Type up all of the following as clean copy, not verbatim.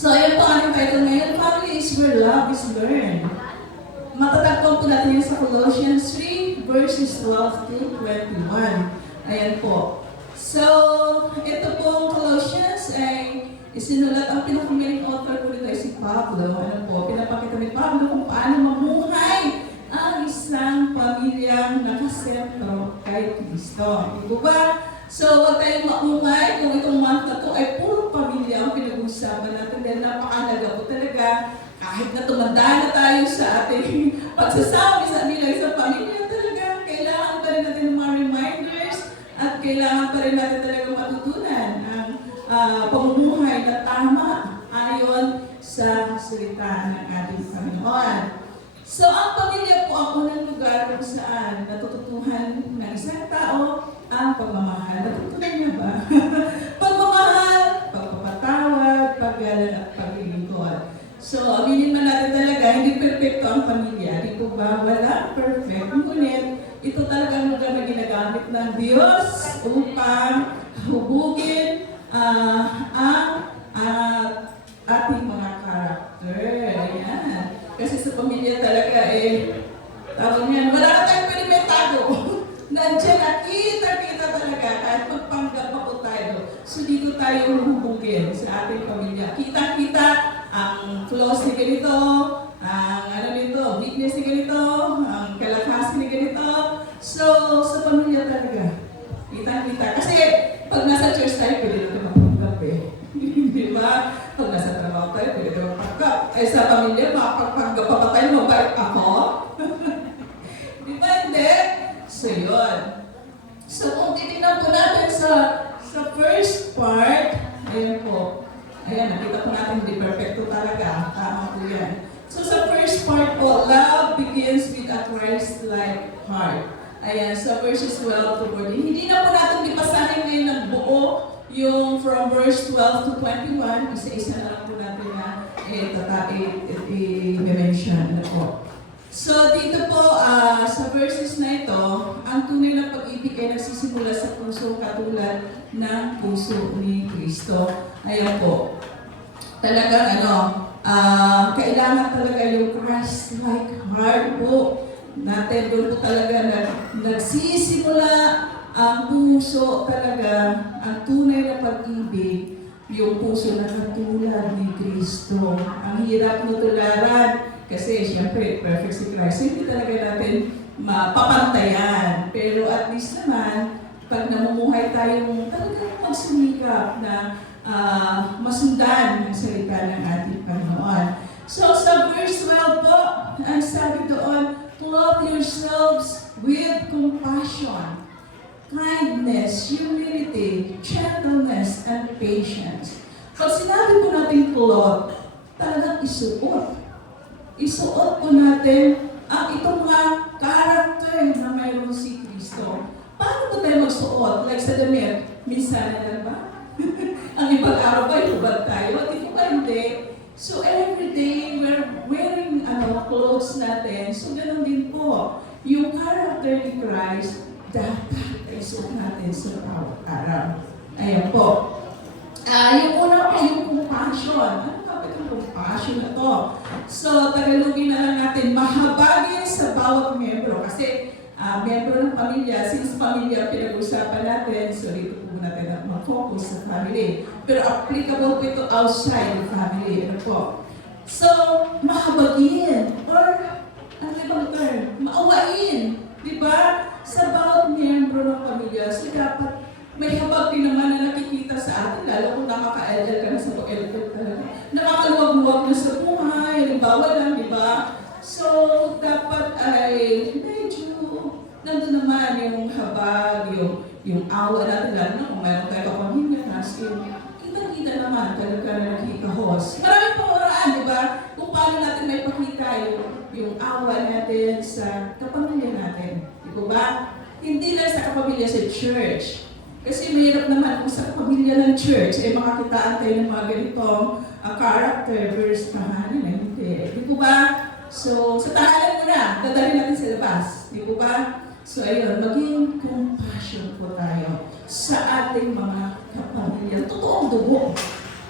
So, ayan po ang title ngayon, Family is where love is learned. Matatagpuan po natin yan sa Colossians 3, verses 12 to 21. Ayan po. So, ito pong Colossians ay isinulat, ang pinakamaling author po nito ay si Pablo. Ano po, pinapakita ni Pablo kung paano mamuhay ang isang pamilyang nakasentro kay Kristo. Di ba? So, huwag tayong maumay kung itong month na to ay puro pamilya ang pinag-uusapan natin dahil napakahalaga po talaga. Kahit na tumanda na tayo sa ating pagsasabi sa bilang isang pamilya talaga, kailangan pa rin natin ng mga reminders at kailangan pa rin natin talaga matutunan ang pamumuhay na tama ayon sa salita ng ating Panginoon. So, ang pamilya po ang unang lugar kung saan natututuhan ng isang tao ang pagmamahal. Natutunan niya ba? Pagmamahal, pagpapatawad, paggalang at paglilingkod. So, aminin man natin talaga, hindi perfecto ang pamilya. Di po ba? Wala perfect. Ngunit, ito talaga ang lugar na ginagamit ng Diyos upang hubugin ang ating mga karakter. Ayan. Kasi sa pamilya talaga tawag niyan, wala na tayong pwede may tago. Nandiyan, nakita talaga, kahit magpanggap pa po tayo. So dito tayo hubugin sa ating pamilya. Kita-kita ang flaws ni ganito, ang weakness ni ganito, ang kalakasan ni ganito. So, sa pamilya talaga, kita-kita. Kasi pag nasa church tayo, pwede natin magpanggap Di ba? Pag nasa trabaho tayo, pwede natin magpanggap. Ay sa pamilya, makapagpanggap pa ba tayo, mabait ako? Di ba hindi? So, yun. So, kung titignan po natin sa first part, ayan po. Ayan, nakita po natin hindi perfecto talaga. Tama po yan. So, sa first part po, love begins with a Christ-like heart. Ayan, sa verses 12 to 14. Hindi na po natin dipasahin ngayon ng buo yung from verse 12 to 21. Isa-isa na lang po natin na i-mention na po. So, dito po, sa verses na ito, ang tunay na pag-ibig ay nagsisimula sa puso katulad ng puso ni Kristo. Ayan po. Talagang kailangan talaga yung Christ-like heart po natin. Doon po talaga nagsisimula ang puso talaga, ang tunay na pag-ibig, yung puso na katulad ni Kristo. Ang hirap nutularan kasi siyempre perfect si Christ. Hindi talaga natin mapapantayan. Pero at least naman, pag namumuhay tayong talagang magsumikap na masundan ang salita ng ating Panginoon. So sa verse 12 po, ang sabi doon, clothe yourselves with compassion, kindness, humility, gentleness, and patience. Pag sinabi po natin clothe, talagang isuot. Isuot po natin ang itong mga character na mayroon si Kristo. Paano po tayo magsuot? Like sa damit, minsan na lang ba? Ang ibang araw ba, hubad tayo? At ito ba hindi? So every day, we're wearing clothes natin. So ganoon din po. Yung character ni Christ, dapat ay suot natin sa bawat araw. Ayan po. Yung una po, yung compassion. Ano ba itong compassion na to? So, Tagalogin na lang natin, mahabagin sa bawat miyembro. Kasi, miyembro ng pamilya, since pamilya pinag-usapan natin, so dito po natin mag-focus sa family. Pero applicable po ito outside the family. Ano po? So, mahabagin. Or, ano ibang term? Maawain. Diba? Sa bawat miyembro ng pamilya. So, dapat may habag din naman na nakikita sa atin, lalo kung nakaka-elder ka na sa pag-elder talaga. Nakakaluwag-luwag na sa buhay, halimbawa lang, di ba? So, dapat ay medyo nandun naman yung habag, yung awa natin, lalo na kung mayroon tayo kapamilya, kita-kita naman, talaga na nakikahos. Maraming panguraan, di ba? Kung paano natin may pakita yung awa natin sa kapamilya natin. Di ba? Hindi lang sa kapamilya sa church. Kasi mahirap naman kung sa pamilya ng church, makakitaan tayo ng mga ganitong character versus tahanan. Hindi. Di po ba? So, sa tahanan muna, dadalhin natin sa labas. Di po ba? So, ayun, maging compassion po tayo sa ating mga kapamilya. Totoong dugo.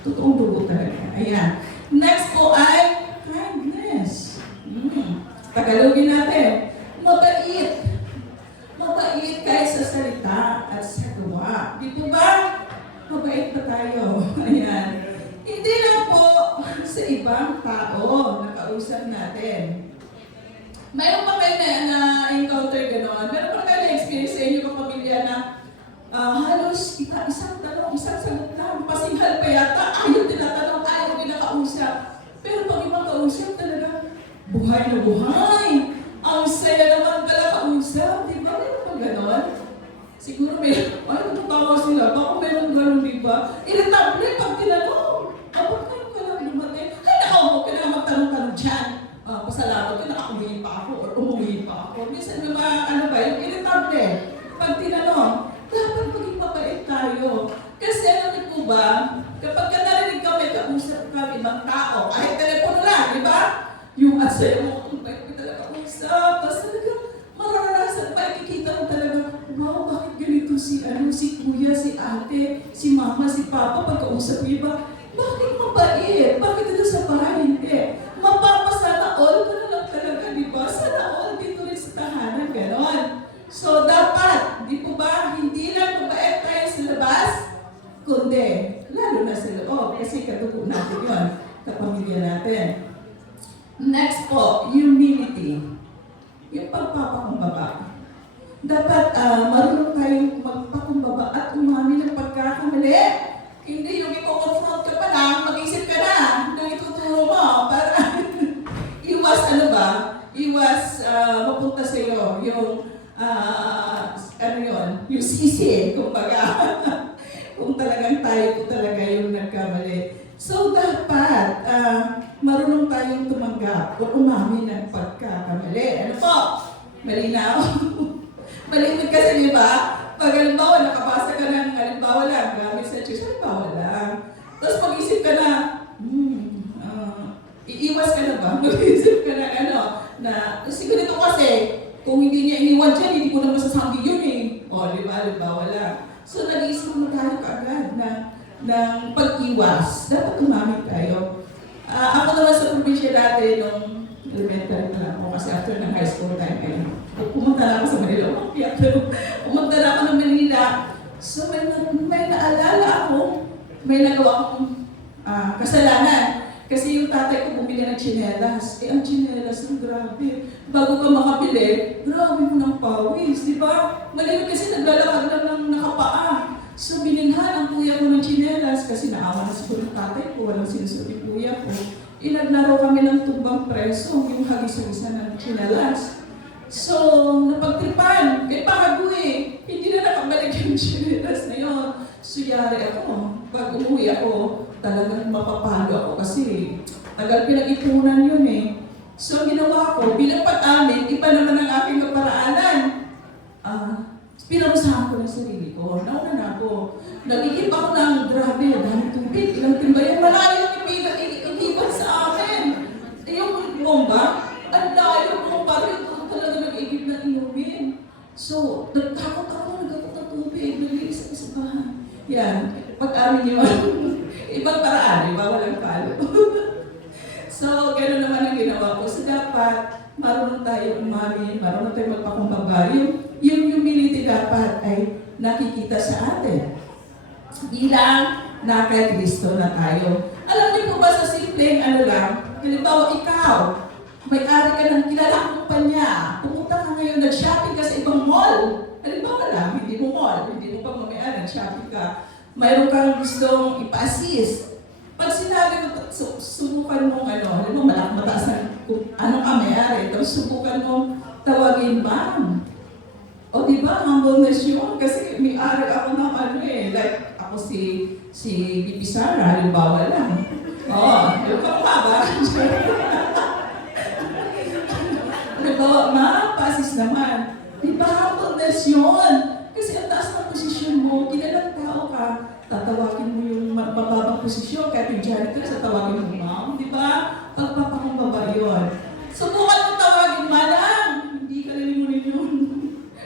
Totoong dugo talaga. Ayan. Next po ay kindness. Tagalogin natin. Mabait. Mabait kahit sa salita at sa gawa. Di po ba? Mabait pa tayo. Ayan. Hindi lang po sa ibang tao na kausap natin. Mayroon pa kayo na-encounter gano'n? Meron pa kayo na-experience sa inyo kapamilya na halos isang tanong, isang sagot lang, pasinghal pa yata, ayaw tinatanong, ayaw kinakausap. Pero pag ibang kausap talaga, buhay na buhay. Ang saya naman pala kausap, di ba? Meron pa gano'n? Siguro may, ay, natatawa sila, baka meron gano'n, di ba? Irritable pag tinanong. Kapag ngayon ka lang dumating, ay nakaupo ka na magtanong-tanong dyan. Pasalamat ko, nakauwi pa ako or umuwi pa ako. Minsan may mga, ano ba, yung irritable. Pag tinanong, dapat maging mabait tayo. Kasi alam niyo po ba, kapag ka narinig ka may kausap ka, ibang tao, kahit telepono lang, di ba? Yung asaya mo, kung bait mo talaga kausap, tapos talaga, mararanasan pa, ikikita mo talaga, wow, bakit ganito si kuya, si ate, si mama, si papa, pagkausap mo iba, bakit mabait? Bakit ito sa bahay? Hindi. Mapapasana all ka na lang talaga, di ba? Sana all dito rin sa tahanan, ganon. So, dapat, di po ba, hindi lang mabait tayo sa labas, kundi, lalo na sa loob, kasi katuko natin yun, kapamilya natin. Next po, humility. Yung pagpapakumbaba. Dapat marunong tayong magpakumbaba at umami ng pagkakamali. Hindi yung i-confront ka pa lang, mag-isip ka na ng ituturo mo para iwas mapunta sa iyo yung yung sisi, kumbaga. Kung talagang tayo po talaga yung nagkamali. So dapat marunong tayong tumanggap o umami ng pagkakamali. Ano po? Malinaw? Malimit kasi, di ba? Pag halimbawa, nakabasa ka ng halimbawa lang, gamit sa church, halimbawa lang. Tapos pag-isip ka na, iiwas ka na ba? Mag-isip ka na, kasi ganito kasi, kung hindi niya iniwan dyan, hindi ko na masasabi yun eh. O, di ba? Halimbawa lang. So, nag-iisip mo tayo kaagad ng pag-iwas. Dapat umamit tayo. Ako naman sa probinsya dati, nung elementary na lang ako, kasi after ng high school time, pumunta na ako sa Manila. Pumunta na ako ng Manila. So, may naalala ako, may nagawa akong kasalanan. Kasi yung tatay ko bumili ng tsinelas. Ang tsinelas, ang grabe. Bago ka makabili, grabe mo ng pawis, di ba? Malimit kasi naglalakad lang ng nakapaa. So, binilhan ang kuya ko ng tsinelas kasi naawa na siguro ng tatay ko, walang sinusuot yung kuya ko. Inaglaro kami ng tumbang preso, yung hagis-hagisa ng tsinelas. So, napagtripan, kay Pahago eh. Hindi na nakabalik yung tsinelas na yun. So, yari ako. Pag umuwi ako, talagang mapapalo ako kasi tagal pinag-ipunan yun eh. So, ginawa ko, bilang pag-amin, iba naman ang aking kaparaanan. Pinarusahan ko ng sarili ko. Nauna na ako. Nag-ikip ako ng grabe, dahil tubig, ilang timba yung malayo yung ikipan sa amin. Yung bomba, ang layo ko, parang ito talaga nag-ikip na inumin. So, nagtakot ng tubig, nag-iisa sa bahay. Yan, pag-amin yun. Ibang paraan, iba walang palo. So, gano'n naman ang ginawa ko. So, dapat marunong tayo umami, marunong tayo magpakumbaba. Yung humility dapat ay nakikita sa atin. Bilang na kay Kristo na tayo. Alam niyo po ba sa simpleng lang, halimbawa ikaw, may-ari ka ng kilalang kumpanya, pumunta ka ngayon, nag-shopping ka sa ibang mall. Halimbawa lang, hindi mo mall, hindi mo pa mamaya, nag-shopping ka. Mayroon kang gustong ipa-assist. Pag sinabi mo, subukan mong alam mo, mataas na kung anong ka may-ari, tapos subukan mong tawagin ma'am. O diba, humbleness yun, kasi may-ari ako ng like ako si Bibi Sara, halimbawa lang. Yung kamukha ba? Halimbawa, ma'am, pa-assist naman. Diba, humbleness yun? Kasi ang taas ng posisyon mo, kilalang tao ka, tatawagin mo yung mababang posisyon, kahit yung janitor, sa tawagin mo, ma'am, di ba? Pagpapakumbaba yun. Subukan mong tawagin, manang! Hindi ka nalimunin yun.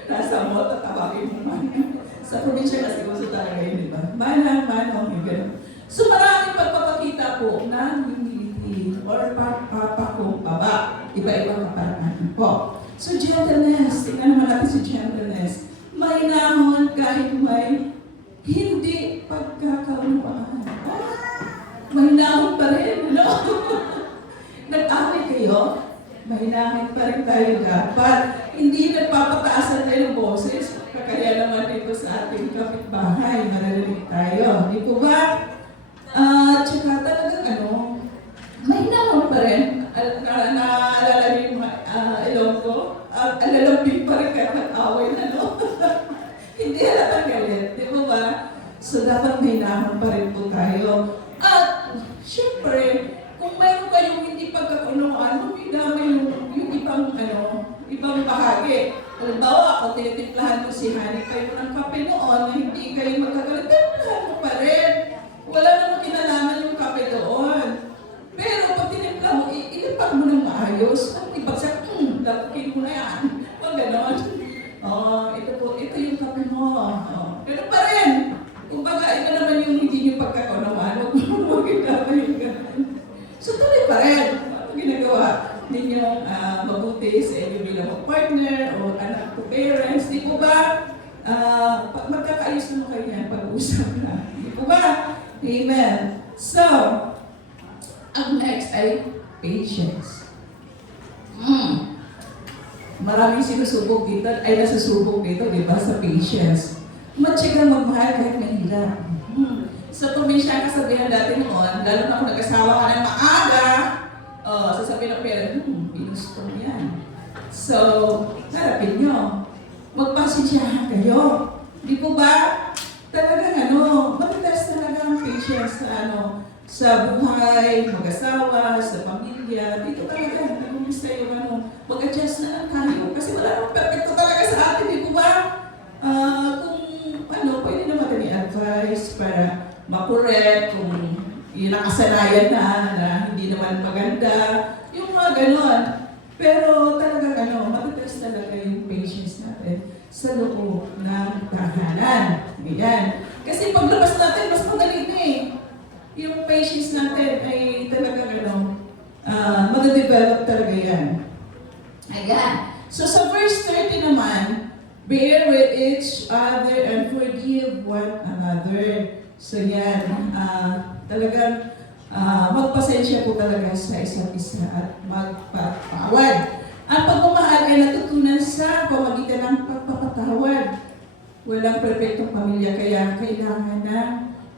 Nasa mo, tatawagin mo, manang. Sa probinsya kasi gusto talaga yun, di ba? Manang, yung gano'n. So maraming pagpapako ng humility or pagpapakumbaba. Iba-ibang kaparangan po. So gentleness, tingnan naman natin si gentleness. Mahinahon kahit may hindi pagkakaunawaan. Mahinahon pa rin, no? Nag-away kayo, mahinahon pa rin tayo dapat. Hindi nagpapataasan tayo ng boses. Kaya naman dito sa ating kapitbahay, maririnig tayo. Di po ba? Tsaka talagang mahinahon pa rin. Naalala niyo yung Ilonggo? Alalambing pa rin kahit nag-away na, no? Hindi halatang galit. Di ba? So, dapat mahinahon pa rin po tayo. At, syempre, kung mayroon kayong hindi pagkakunawaan, humidamay yung ibang bahagi. Halimbawa, ako tinitimplahan mo si Honey kayo ng kape noon na hindi kayo magkagalit, timplahan mo pa rin. Wala namang kinalaman yung kape doon. Pero pag tinimpla mo, ilipat mo ng maayos. Ang ibagsak, dapukin mo na yan. Pag ganon. Ito yung kape mo. Pero pa rin. Kumbaga, ito naman yung hindi nyo pagkakunawaan. Huwag mo ginagawa yung ganon. So tuloy pa rin. Ano ginagawa ninyong mabuti sa inyo bilang partner o anak to parents? Di po ba? Magkakaayos naman kayo yan pag-uusap na. Di po ba? Amen. So, ang next ay patience. Maraming sinusubok dito, nasusubok dito, di ba, sa patience. Matyagang magmahal kahit mahirap. Sa probinsya, kasabihan dati noon, lalo na kung nag-asawa ka ng maaga, sasabihin ng parent, ginusto mo yan. So, harapin nyo. Magpasensyahan kayo. Di po ba? Talagang matitas talaga ang patience sa buhay, mag-asawa, sa pamilya. Dito talaga, nag-umista yung mag-adjust na lang tayo. Kasi wala namang perfecto talaga sa atin, di po ba? Kung pwede naman natin i-advise para makorek kung yung nakasanayan na hindi naman maganda, yung mga ganon. Pero talagang matitas talaga yung patience natin sa loob ng tahanan. Ayan. Kasi paglabas natin, mas madali na eh. Yung patience natin ay talagang madadevelop talaga yan. Ayan. So sa verse 30 naman, bear with each other and forgive one another. So yan, talagang magpasensya po talaga sa isa't isa at magpapawad. Ang pagmamahal ay natutunan sa pamagitan ng pagpapatawad. Walang perfectong pamilya, kaya kailangan ng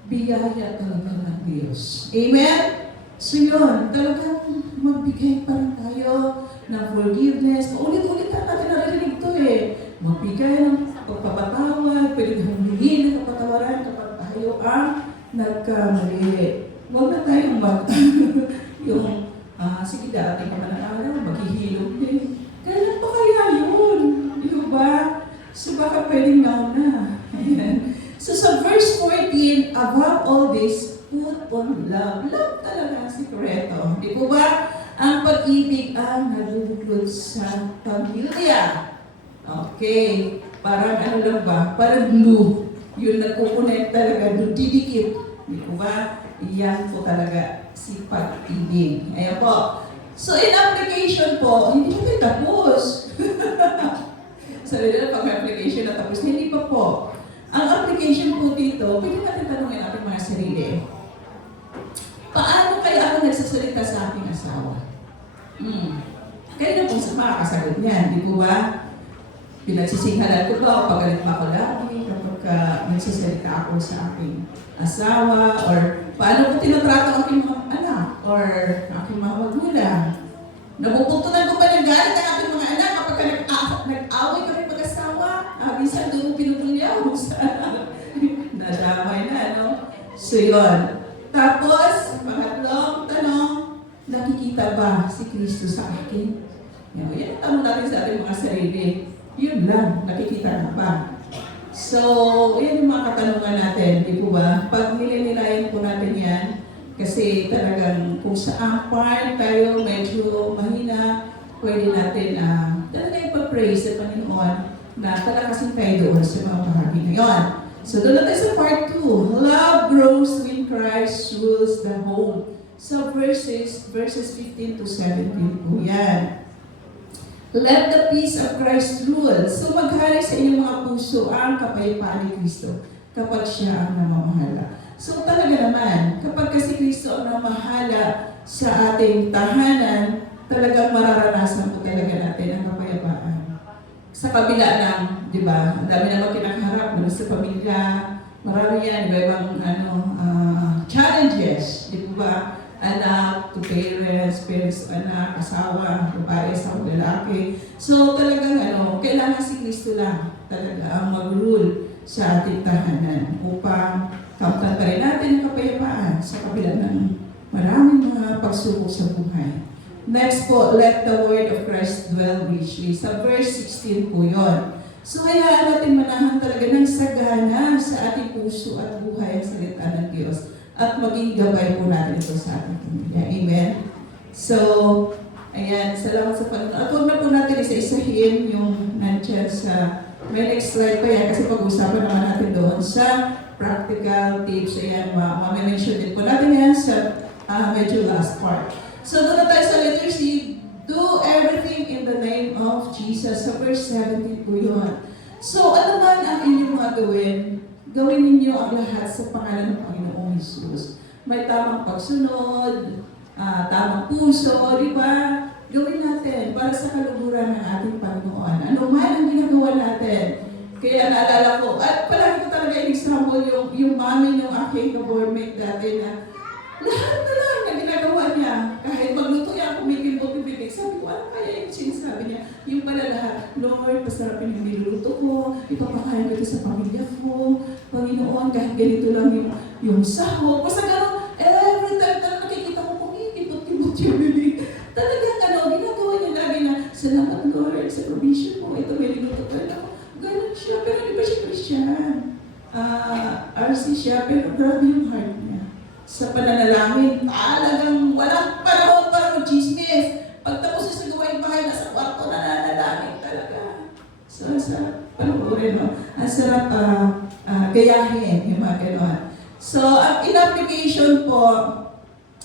biyaya talaga ng Diyos. Amen? So yun, talagang magbigay pa rin tayo ng forgiveness. Ulit-ulit natin narinig ito eh. Magbigay ng pagpapatawad, pwede humingi ng kapatawaran kapag tayo ang nagkamali. Huwag na tayong sige darating ka na ng araw, maghihilog din. Kailan pa kaya yun? Di ba? So baka pwedeng nauna. Ayan. So sa verse 14, above all this, put on love. Love talaga ang sikreto. Di po ba? Ang pag-ibig ang nabubuklod sa pamilya. Okay. Parang lang ba? Parang glue. Yun nagkukunek talaga, doon didikit. Di po ba? Iyan po talaga si pag-ibig. Ayan po. So in application po, hindi po tayo tapos. Sabi nila pag may application na tapos, hindi pa po. Ang application po dito, pwede natin tanongin ating mga sarili. Paano kaya ako nagsasalita sa aking asawa? Kaya na po sa makakasagot niyan, di po ba? Pinagsisinghalan ko ba, pagalit ba ako lagi kapag nagsasalita ako sa aking asawa, or paano ko tinatrato ang aking mga anak, or aking mga magulang. Napupuntunan ko ba ng galit ang aking mga anak kapag nag-away kami mag-asawa? Minsan doon mo pinutulyaw sa nadamay na, no? So yun. Tapos, pangatlong tanong, nakikita ba si Kristo sa akin? Yan ang tanong natin sa ating mga sarili. Yun lang, nakikita na ba? So, yan yung mga katanungan natin, di po ba? Pag nilinilayan po natin yan, kasi talagang kung saan part tayo medyo mahina, pwede natin talaga ipa-praise sa Panginoon na talakasin tayo doon sa mga bahagi na yun. So, doon natin sa part 2. Love grows when Christ rules the home. sa verses 15 to 17 po yan. Let the peace of Christ rule. So maghari sa inyong mga puso ang kapayapaan ni Kristo kapag siya ang namamahala. So talaga naman, kapag kasi Kristo ang namahala sa ating tahanan, talagang mararanasan po talaga natin ang kapayapaan. Sa kabila ng, di ba, ang dami naman kinakaharap mula sa pamilya, marami yan, iba-ibang challenges, di ba? Anak to parents, parents to anak, asawa, babae, asawa, lalaki. So talagang kailangan si Kristo lang talaga ang mag-rule sa ating tahanan upang kamtan pa rin natin ang kapayapaan sa kabila ng maraming mga pagsubok sa buhay. Next po, let the word of Christ dwell richly. Sa verse 16 po yun. So hayaan natin manahan talaga ng sagana sa ating puso at buhay ang salita ng Diyos. At maging gabay po natin ito sa ating pamilya. Amen? So, ayan, salamat sa Panginoon. At huwag na po natin isa-isahin yung nandyan sa, may next slide pa yan kasi pag-usapan naman natin doon sa practical tips. Ayan, ma-mention din po natin yan sa medyo last part. So, doon na tayo sa letter C. Do everything in the name of Jesus. Sa verse 17 po yun. So, ano man ang inyong mga gawin ninyo ang lahat sa pangalan ng Panginoong Jesus. May tamang pagsunod, tamang puso, di ba? Gawin natin para sa kaluguran ng ating Panginoon. Ano man ang ginagawa natin. Kaya naalala ko, at palagi ko talaga in-example yung mami ng aking ka-boardmate dati na lahat na lang na ginagawa niya. Kahit magluto niya, kumikilbog-bibig. Sabi ko, ano kaya yung sinasabi niya? Yung pala lahat, Lord, pasarapin yung niluluto ko, ipapakain ko ito sa pamilya ko, Panginoon, kahit ganito lang yung sahog. Basta gano'n, every time na nakikita ko, kumikilbog-kibot yung bibig. Talagang ginagawa niya lagi na, salamat Lord sa provision mo, ito may niluto ko. Gano'n siya, pero di ba siya Christian? RC siya, pero grabe yung heart niya. Sa pananalangin, talagang walang panahon para mag-chismis. Pagtapos sa gawain bahay, nasa kwarto na nananalangin talaga. So, sa panoorin, ang sarap gayahin yung mga gano'n. So, ang in-application po,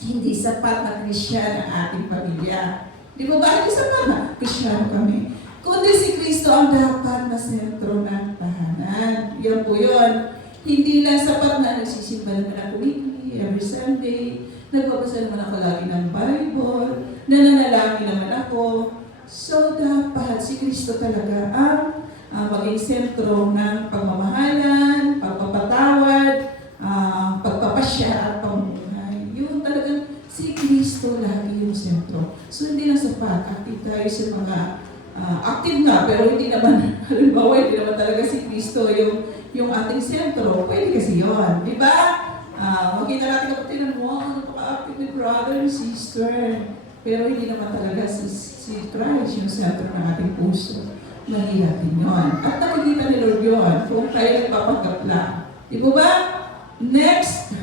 hindi sapat na Christian ang ating pamilya. Di ba ba? Hindi sapat na Christian kami. Kundi si Kristo ang dapat na sentro ng tahanan. Yan po yun. Hindi lang sapat na nagsisimba naman ako weekly, every Sunday. Nagbabasa naman ako lagi ng Bible. Nananalangin naman ako. So, dapat si Kristo talaga ang maging sentro ng pagmamahalan, pagpapatawad, pagpapasya at pamumuhay. Yun talagang si Kristo lagi yung sentro. So, hindi lang sapat. Active tayo sa mga active nga, pero hindi naman, halimbawa, hindi naman talaga si Kristo yung ating sentro. Pwede kasi yun. Di ba? Makita natin kapag tinan mo, ano pa-active ni brother and sister. Pero hindi naman talaga si Christ yung sentro ng ating puso. Mahirap din yun. At nakikita ni Lord yun kung tayo nagpapanggap lang. Di ba? Next,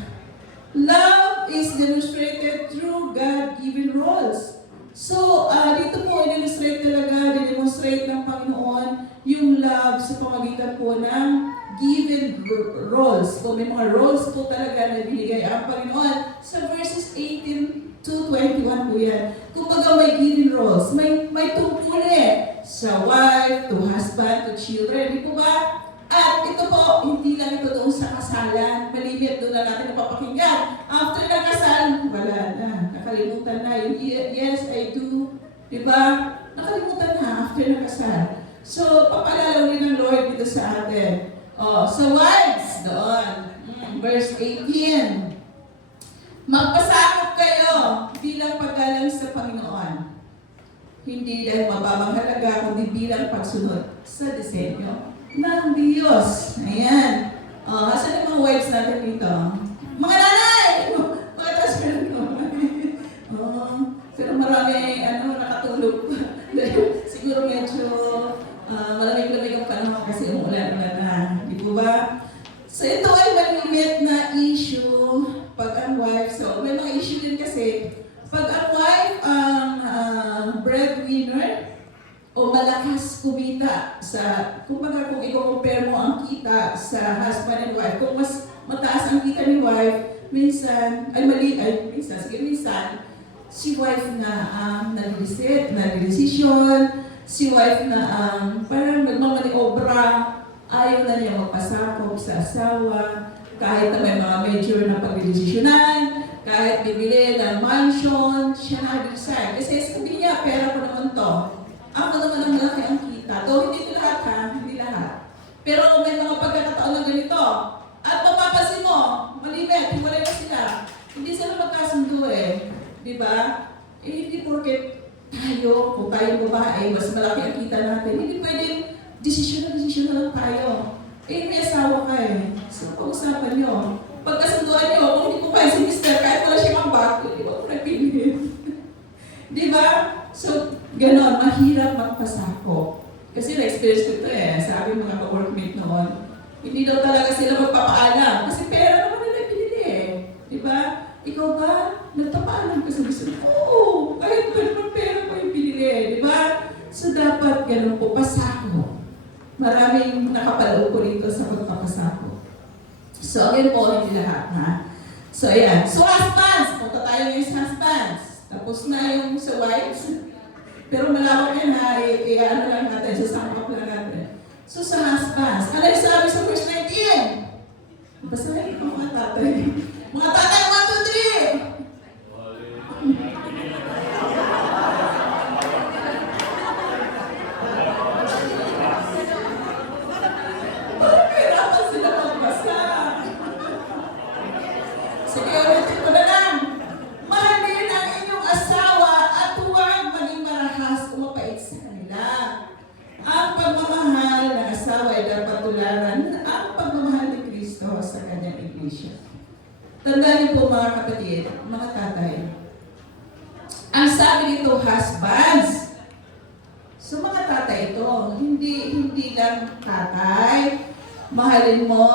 love is demonstrated through God-given roles. So, dito po, in-illustrate talaga, demonstrate ng Panginoon yung love sa pamagitan po ng given roles. Kung may mga roles po talaga na binigay ang Panginoon, sa verses 18 to 21 po yan. Kung baga may given roles, may tungkol sa wife, to husband, to children, di po ba? At ito po, hindi lang ito doon sa kasalan. Malimit doon na natin napapakinggan. After ng kasal, wala na. Nakalimutan na yung yes, I do. Diba? Nakalimutan na after ng kasal. So, papalalaw din ng Lord dito sa atin. Sa wives, doon. Verse 18. Magpasakop kayo bilang paggalang sa Panginoon. Hindi dahil mababang halaga, kundi bilang pagsunod sa disenyo ng Diyos. Ayan. Asan yung mga wives natin dito? Mga nanay! Mga husband ko. Pero marami, nakatulog. Siguro medyo malamig-lamig ang panahon kasi umulan-ulan na. Di po ba? So ito ay malimit na issue pag ang wife. So may mga issue din kasi pag ang wife ang breadwinner, o malakas kumita sa, kung i-compare mo ang kita sa husband and wife, kung mas mataas ang kita ni wife, minsan, minsan, si wife na ang nag-decision, si wife na ang parang nagmamaniobra, ayaw na niya magpasakop sa asawa, kahit na may mga major na pagdidesisyonan, kahit bibili ng mansion, siya na-decide. Kasi sabi niya, pera ko naman to. Ako naman ang malaki ang kita. Though hindi ito lahat ha, hindi lahat. Pero may mga pagkakataon na ganito. At mapapansin mo, malimit, hiwalay na sila. Hindi sila magkasundo eh. Di ba? Eh, hindi porket tayo, kung tayong babae, mas malaki ang kita natin. Hindi pwedeng desisyon na lang tayo. Eh, may asawa ka eh. So, pag-usapan nyo. Pagkasunduan nyo, kung hindi ko kayo si Mr. kahit wala siyang ambak, hindi ko nagpiliin. Di ba? So, ganon, mahirap magpasako. Kasi na-experience ko ito eh. Sabi mga ka-workmate noon, hindi daw talaga sila magpapaalam. Kasi pera naman nila pinili eh. Di ba? Ikaw ba? Nagpapaalam ka sa gusto? Oo! Kahit ba naman pera ko yung pinili. Di ba? So, dapat ganon po, pasako. Maraming nakapaloob ko rito sa pagpapasako. So, again po, hindi lahat, ha? So, ayan. So, husbands. Punta tayo ngayon sa husbands. Tapos na yung sa wives. Pero malawak yan, ha? Ano lang natin, sasangkap lang natin. So, sa husbands. Ano yung sabi sa verse 19? Basahin ko mga tatay. Mga tatay, 1, 2, 3! Sige, ulitin ko na lang. Mahalin ang inyong asawa at huwag maging marahas o mapait sa kanila. Ang pagmamahal ng asawa ay dapat tularan ang pagmamahal ni Kristo sa kanyang iglesia. Tandaan niyo po mga kapatid, mga tatay. Ang sabi nito, husbands. So mga tatay ito, hindi lang tatay, mahalin mo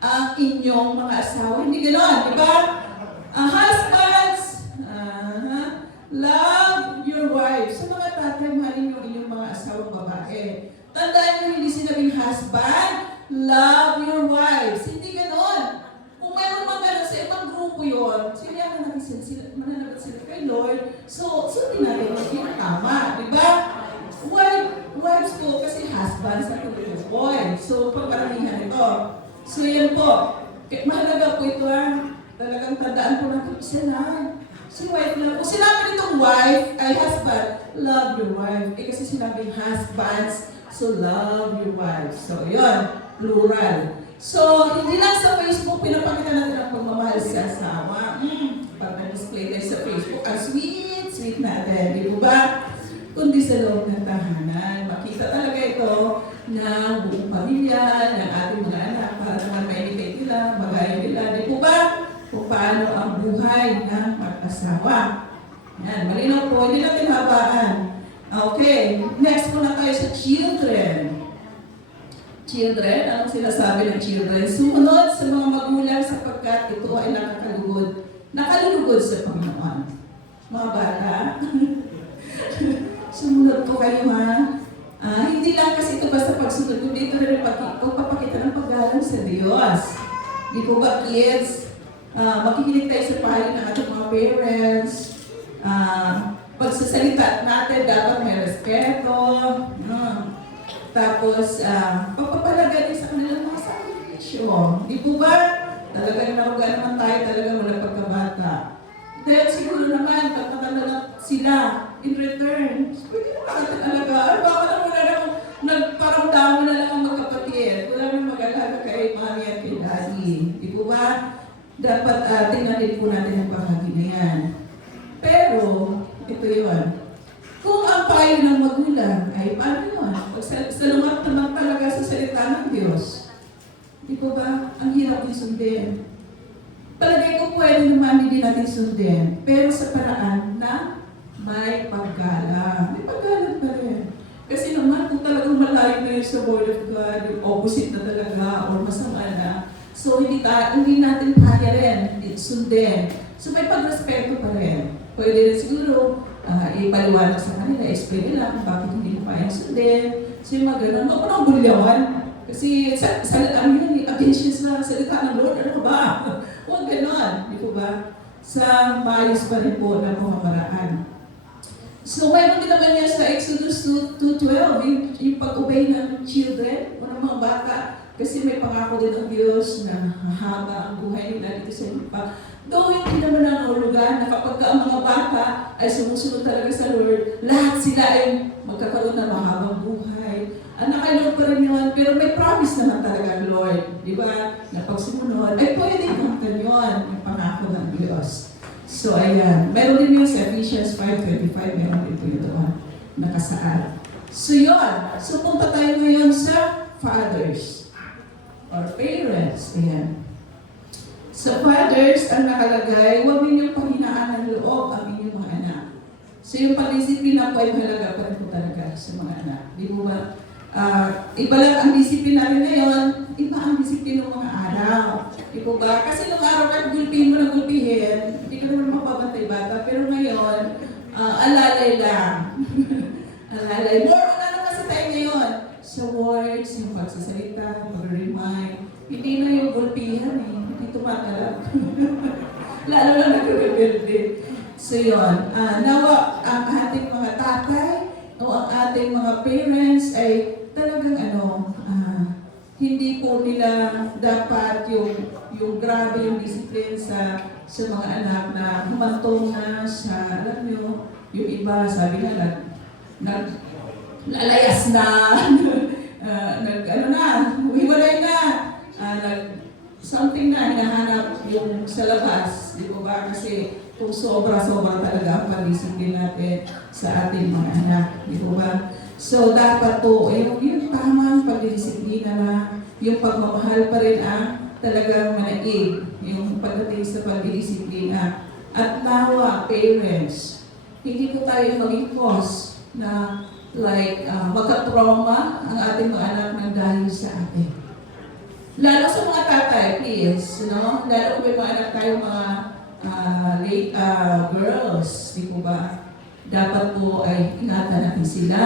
ang inyong mga asawa. Hindi gano'n, di ba? Husbands, love your wives. So mga tatay, mahalin yung inyong mga asawang babae. Tandaan nyo, hindi sinabing husband, love your wives. Hindi gano'n. Kung mayroon mga gano'n sa ibang grupo yun, sila mananabat sila kay Lord. So hindi natin yung tama, di ba? Wives po, kasi husbands na tuloy. So pagparamihan ito. So yan po, mahalaga po ito talagang tandaan po natin isa lang. Si wife na, kung sinabi nitong wife ay husband, love your wife. Eh kasi sinabing husbands, so love your wife. So yun, plural. So hindi lang sa Facebook pinapakita natin ang pagmamahal sa asawa. Pag na-display tayo sa Facebook, ang sweet natin, di ba ba? Kundi sa loob ng tahanan. Makita talaga ito ng buong pamilya, ng ating mga anak, para naman mainipay nila, magayon nila. Di po ba? Kung paano ang buhay ng mag-asawa. Yan, malinaw po, hindi natin habaan. Okay, next po na tayo sa children. Children, anong sinasabi ng children? Sumunod sa mga magulang sapagkat ito ay nakalulugod sa Panginoon. Mga bata, sumunod po kayo ha. Hindi lang kasi ito basta pagsunod, kundi ito rin pagpapakita ng paggalang sa Diyos. Di po ba kids? Makikinig tayo sa payo ng ating mga parents. Pagsasalita natin, dapat may respeto. Tapos, pagpapalaga din sa kanilang mga sakripisyo. Di po ba? Talagang naruga naman tayo talaga mula pagkabata. Dahil siguro naman, pagkatanda na sila, in return, pwede naman natin alagaan. Baka na wala namang nagparamdamo na lang ang magkapatid. Wala namang mag-alaga kay mami at kay daddy. Di po ba? Dapat tingnan din po natin ang bahagi na yan. Pero, ito yun. Kung ang payo ng magulang ay paano yun? Salungat naman talaga sa salita ng Diyos. Di po ba? Ang hirap din sundin. Palagay ko pwede naman hindi natin sundin. Pero sa paraan na may paggalang. May paggalang pa rin. Kasi naman kung talagang malayo na yun sa Word of God, yung opposite na talaga or masama na, so hindi natin kaya rin, sundin. So may pagrespeto pa rin. Pwede rin siguro ipaliwanag sa kanila, explain nila kung bakit hindi mo kayang sundin. So yung mga ganun, huwag mo nang bulyawan. Kasi salita mo yun, against sa salita ng Lord, ano ba? Huwag ganon, di po ba? Sa maayos pa rin po na pamamaraan. So, mayroon din naman yan sa Exodus 2:12, yung pag-obey ng children o ng mga bata. Kasi may pangako din ang Diyos na hahaba ang buhay nila dito sa lupa. Though hindi naman nangulugan na kapag ang mga bata ay sumusunod talaga sa Lord, lahat sila ay magkakaroon ng mahabang buhay. Anak ay Lord pa rin yun, pero may promise naman talaga ang Lord. Di ba? Na pag sumunod, ay pwede kamtan yun, yung pangako ng Diyos. So, ayan. Meron din yung sa Ephesians 5:25, meron din po yun doon nakasaad. So, yun. So, punta tayo ngayon sa fathers or parents. Ayan. Sa fathers, ang nakalagay, huwag ninyong panghinaan ng loob ang inyong mga anak. So, yung pag-disiplina po ay mahalaga pa rin po talaga sa mga anak. Di mo ba? Iba lang ang disiplina rin ngayon, iba ang disiplina ng mga araw. Di po ba? Kasi nung araw kahit gulpihin mo na gulpihin, hindi ka naman mapapantay bata. Pero ngayon, alalay lang. Alalay. More on ano kasi tayo ngayon? Sa words, yung pagsasalita, pag-remind. Hindi na yung gulpihan eh. Hindi tumatalab. Lalo lang nag-rebelde. So yun. Nawa ang ating mga tatay o ang ating mga parents ay talagang hindi po nila dapat yung grabe yung discipline sa mga anak na humantong na sa, alam nyo, yung iba sabi na lalayas na, humiwalay na, something na hinahanap yung sa labas, di ba ba? Kasi kung sobra-sobra talaga ang pag-discipline natin sa ating mga anak, di ba ba? So, dapat po, yung tamang pag-disiplina na, yung pagmamahal pa rin ang talagang manaig, yung pagdating sa pag-disiplina. At nawa, parents, hindi po tayo maging cause na magka-trauma ang ating mga anak ng dahil sa atin. Lalo sa mga tatay, please, no? Lalo kung may mga anak tayo, mga late girls, di po ba? Dapat po ay ingatan natin sila,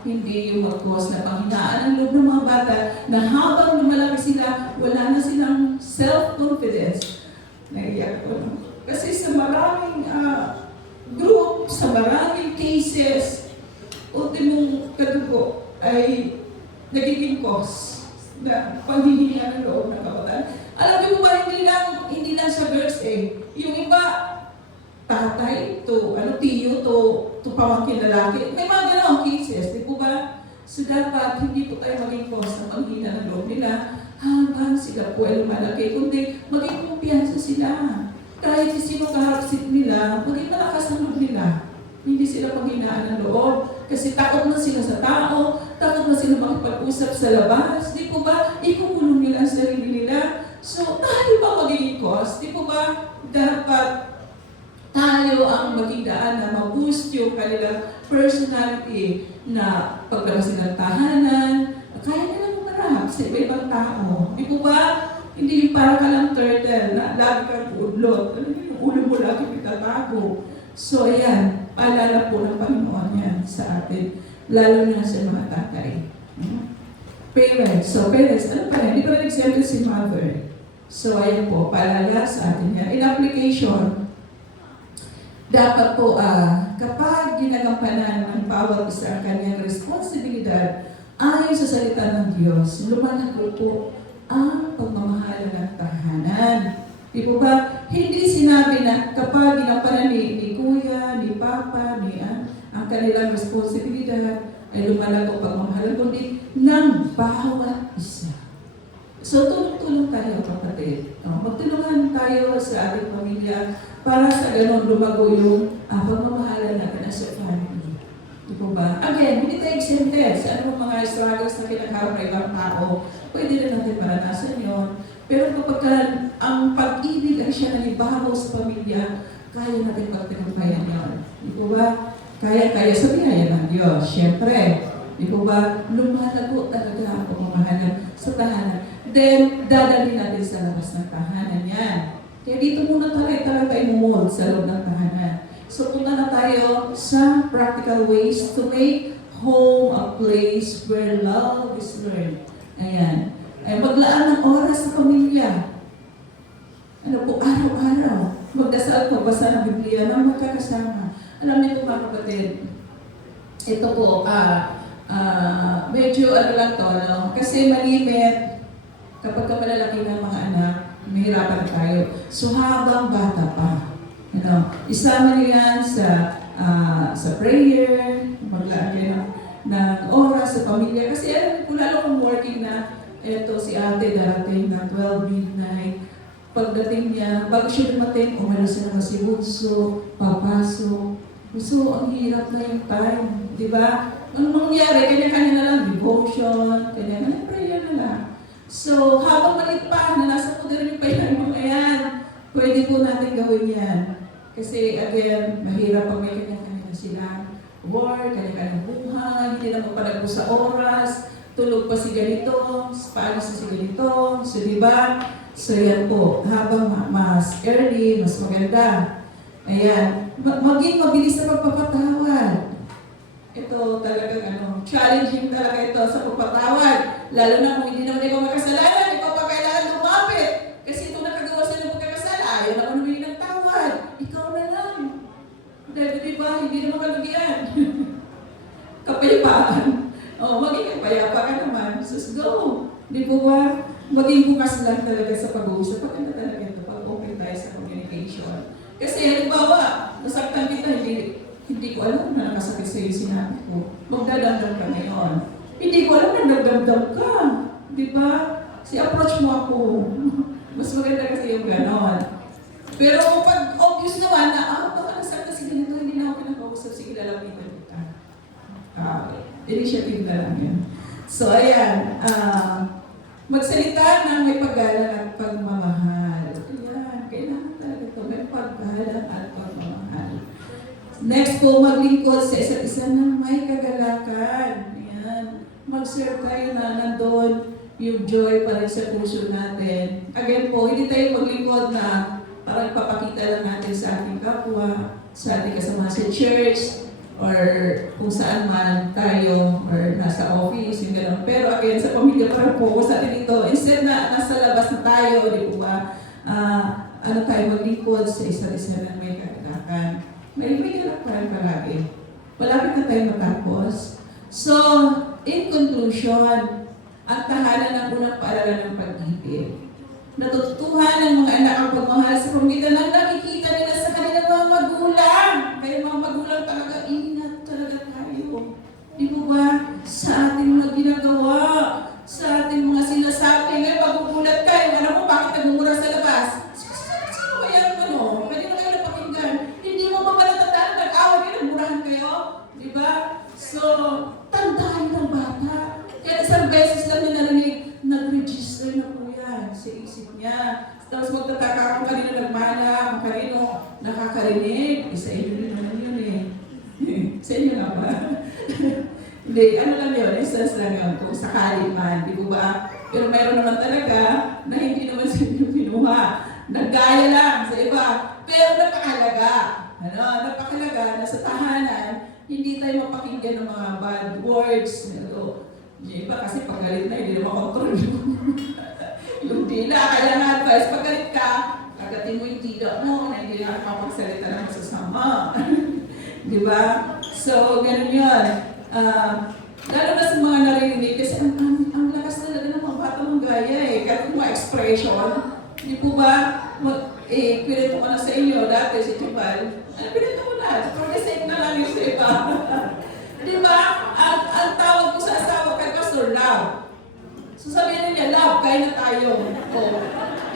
hindi yung mag-cause na panghinaan ang loob ng mga bata na habang lumalaki sila, wala na silang self-confidence. Naiyak ko. Kasi sa maraming group, sa maraming cases, ultimong kadugo ay nagiging cause na panghihinga ng loob ng kabataan. Alam niyo ba, hindi lang sa girls yung iba, tatay to, tiyo to pamangkin lalaki. May mga ganong cases, di po ba? So dapat hindi po tayo maging cause na panghina ng loob nila habang sila po ay lumalaki, kundi maging kumpiyansa sila. Kahit sino kaharap nila, maging malakas ang loob nila. Hindi sila panghinaan ng loob kasi takot na sila sa tao, takot na sila makipag-usap sa labas. Di po ba? Ikukulong nila ang sarili nila. So tayo ba magiging cause? Di po ba? Dapat tayo ang maging daan na ma-boost yung kanilang personality na paglabas ng tahanan, kaya nila humarap sa iba-ibang tao. Di po ba? Hindi yung para ka lang turtle na lagi kang uudlot. Alam mo yung ulo mo lagi pitatago. So ayan, paalala po ng Panginoon yan sa atin, lalo na sa mga tatay. Parents. So parents, ano pa rin? Hindi pa rin exempted si mother. So ayan po, paalala sa atin yan. In application, dapat po, kapag ginagampanan ng bawat isa ang kanyang responsibilidad ayon sa salita ng Diyos, lumalago po ang pagmamahal ng tahanan. Di po ba? Hindi sinabi na kapag ginampanan ni Kuya, ni Papa, ang kanilang responsibilidad ay lumalago pagmamahal, kundi ng bawat isa. So, tulong-tulong tayo, kapatid. Magtulungan tayo sa ating pamilya para sa ganun lumago yung pagmamahalan natin as a family. Di po ba? Again, hindi tayo exempted sa anong mga struggles na kinakaroon ng ibang tao. Pwede rin natin maranasan yun. Pero kapag ang pag-ibig ay siya nalibago sa pamilya, kaya natin pagtinampayan yun. Di po ba? Kaya sa biyaya ng Diyos. Siyempre, di po ba? Lumalago talaga ang pagmamahalan sa tahanan. Then, dadalhin natin sa labas ng tahanan yan. Kaya dito muna tayo talaga imumold sa loob ng tahanan. So, punta na tayo sa practical ways to make home a place where love is learned. Ayan. Ay maglaan ng oras sa pamilya. ano po, araw-araw, magdasal at magbasa ng Biblia na magkakasama. Alam niyo po mga kapatid, ito po, medyo ano lang to, no? Kasi malimit, kapag ka malalaki ng mga anak, mahirapan tayo. So habang bata pa, isama niyo yan sa prayer, maglaan kayo ng oras sa pamilya. Kasi kung lalo kung working na, eto si ate darating na 12 midnight, pagdating niya, bago siya dumating, umano siya naman si Bunso, papasok. So, ang hirap na yung time, di ba? Ano nangyari? Kanya-kanya na lang devotion, kanya-kanya prayer na lang. So, habang maliit pa, na nasa poder pa yan mga yan, pwede po natin gawin yan. Kasi again, mahirap pag may kanya-kanya na sila. Work, kanya-kanya buhay, hindi naman palagpo sa oras, tulog pa si ganito, paalis na si ganito, so di ba? So yan po, habang mas early, mas maganda. Ayan, maging mabilis sa pagpapatawad. Ito talagang challenging talaga ito sa pagpapatawad. Lalo na kung hindi naman ikaw makasalanan, ikaw pa kailangan lumapit. Kasi ito nakagawa sa ng pagkakasala, ayaw naman humingi ng tawad. Ikaw na lang. Dahil diba, hindi naman kalugyan. Kapayapaan. Maging payapa ka naman. Sus, go. Di po ba? Maging bukas lang talaga sa pag-uusap. Pagkanda talaga ito, pag-open tayo sa communication. Kasi halimbawa, nasaktan kita, hindi ko alam na nakasakit sa iyo sinabi ko. Magdadamdam ka ngayon. Hindi ko alam na nagdamdam ka. Di ba? Si-approach mo ako. Mas maganda kasi yung ganon. Pero pag obvious naman na, baka nasaktan si ganito, hindi na ako pinakausap, sige lalapitan kita. Initiative na lang yun. So, ayan. Magsalita ng may paggalang at pagmamahal. Ayan. Kailangan talaga ito. May paggalang at pagmamahal. Next po, maglingkod sa isa't isa ng may kagalakan. Ayan. Mag-serve tayo na nandun yung joy pa rin sa puso natin. Again po, hindi tayo maglingkod na parang papakita lang natin sa ating kapwa, sa ating kasama sa church, or kung saan man tayo, or nasa office, yung gano'n. Pero again, sa pamilya, parang focus natin ito. Instead na nasa labas na tayo, di po ba, tayo maglingkod sa isa't isa na may kagalakan. May kagalakan palagi. Malapit na tayo matapos. So, in conclusion, ang tahanan ng unang paaralan ng pag-ibig. Natutuhan ng mga anak ang pagmahal sa pamilya ng nakikita nila sa kanilang mga magulang. Kaya mga magulang talaga, ingat talaga tayo. Di ba ba? Sa ating mga ginagawa, sa ating mga sinasabi. Ngayon, magugulat ka, yung anak mo, bakit nagmumura sa labas? Sino kaya yung pwede na kayo napakinggan. Hindi mo ba malatandaan, nag-away kayo, nagmurahan kayo? Di ba? So, tandaan ng bata. Kaya isang beses lang na narinig, nag-register na po yan sa isip niya. Tapos magtataka kung kanino nagmana, kung kanino nakakarinig. Sa inyo rin naman yun sa inyo nga ba? Hindi, ano lang yun, instance lang yun, kung sakali man, di ba ba? Pero mayroon naman talaga na hindi naman sa inyo pinuha. Naggaya lang sa iba. Pero napakalaga. Napakalaga na sa tahanan, hindi tayo mapakinggan ng mga bad words. Yung iba kasi paggalit na, hindi naman control yung dila. Kaya nga advice, paggalit ka, kagatin mo yung dila mo na hindi na kapagsalita ng masasama. Di ba? So, ganun yun. Lalo na sa mga narinig, kasi ang lakas talaga ng mga bata ng gaya kahit mga expression. Di po ba? Pinito ko na sa inyo dati si Jubal. Pinito ko na. For the sake na lang yung sa iba. Di ba? Ang tawag ko sa asawa kay Pastor, love. So sabihin niya, love, kaya na tayo.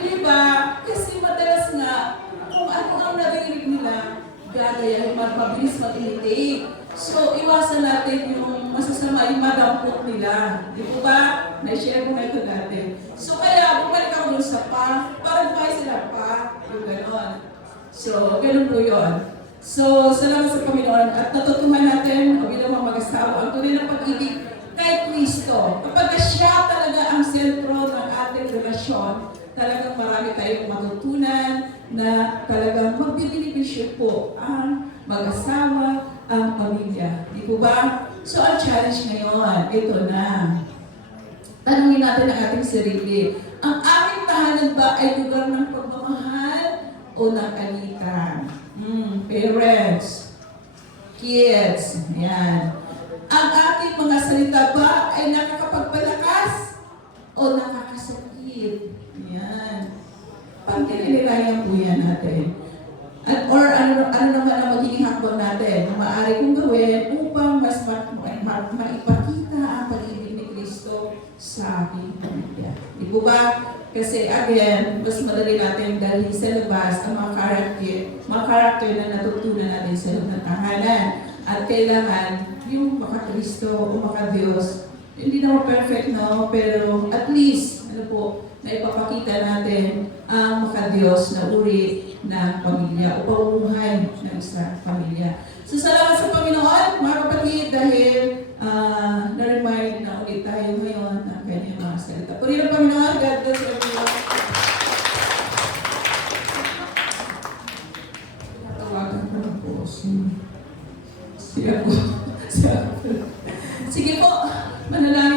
Di ba? Kasi madalas nga, kung ano ang narinig nila, gagaya, mabilis mag-imitate. So, iwasan natin yung masasama, yung madampot nila. Di po ba? Na-share ko na ito dati. So, kaya, bumalik ako dun sa pa, para buhay sila pa, yung gano'n. So, gano'n po yun. So, salamat sa Panginoon. At natutuhan natin, bilang mga mag-asawa, ang tunay na pag-ibig kay Kristo. Kapag siya talaga ang sentro ng ating relasyon, talagang marami tayong matutunan na talagang magbibinibisyo po ang mag-asawa, ang pamilya. Di po ba? So, ang challenge ngayon, ito na. Tanungin natin ang ating sarili. Ang aking tahanan ba ay lugar ng pagmamahal? o ng alitan. Parents, kids, yan. Ang ating mga salita ba ay nakakapagpalakas o nakakasakit? Yan. Pagkinililayan po yan natin. Or ano naman ang magiging hakbang natin na maaari kong gawin upang mas maipakita ang pag-ibig ni Kristo sa ating pamilya. Di po ba? Kasi again, mas madali natin dalhin sa labas ang mga karakter na natutunan natin sa loob ng tahanan. At kailangan yung maka-Kristo o maka-Diyos, hindi naman perfect, no? Pero at least, ano po, na ipapakita natin ang maka-Diyos na uri ng pamilya o pamumuhay ng isang pamilya. So salamat sa Panginoon, mga kapatid, dahil na-remind na ulit tayo ngayon ng kanyang mga salita. Purihin ang Panginoon, God bless everyone. Tawagan ko na po siya po. Sige po, manalangin.